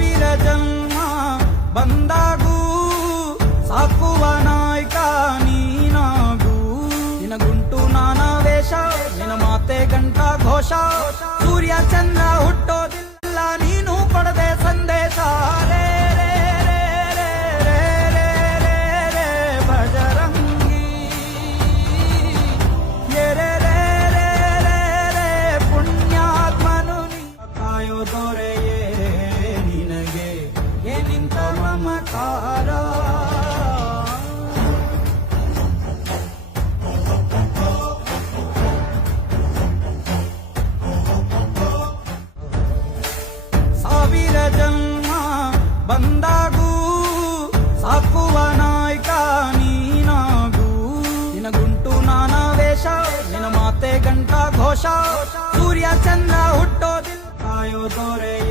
ಸಾವಿರ ಜನ್ಮ ಬಂದಾಗೂ ಸಾಕುವ ನಾಯಕ ನೀನಾಗೂ ನಿನಗುಂಟು ನಾನಾ ವೇಷ ನಿನ ಮಾತೆ ಗಂಟ ಘೋಷ ಸೂರ್ಯ ಚಂದ್ರ ಹುಟ್ಟೋದಿಲ್ಲ ನೀನು ಕೊಡದೆ ಸಂದೇಶ ರೇ ರೇ ರೇ ರೇ ರೇ ರೇ ರೇ ಭಜರಂಗಿ ರೇ ರೇ ರೇ ರೇ ರೇ ಪುಣ್ಯಾತ್ಮನು ಕಾಯೋ ದೊರೆಯೇ ನಿನಗೆ ಏನಿಂತ ಮಮಕಾರ ಸಾವಿರ ಜನ್ಮ ಬಂದಾಗೂ ಸಾಕುವ ನಾಯಕ ನೀನಾಗೂ ನಿನಗುಂಟು ನಾನಾ ವೇಷ ನಿನ ಮಾತೆ ಗಂಟ ಘೋಷ ಸೂರ್ಯ ಚಂದ್ರ ಹುಟ್ಟೋದಿಲ್ಲ ಕಾಯೋ ದೊರೆಯೇ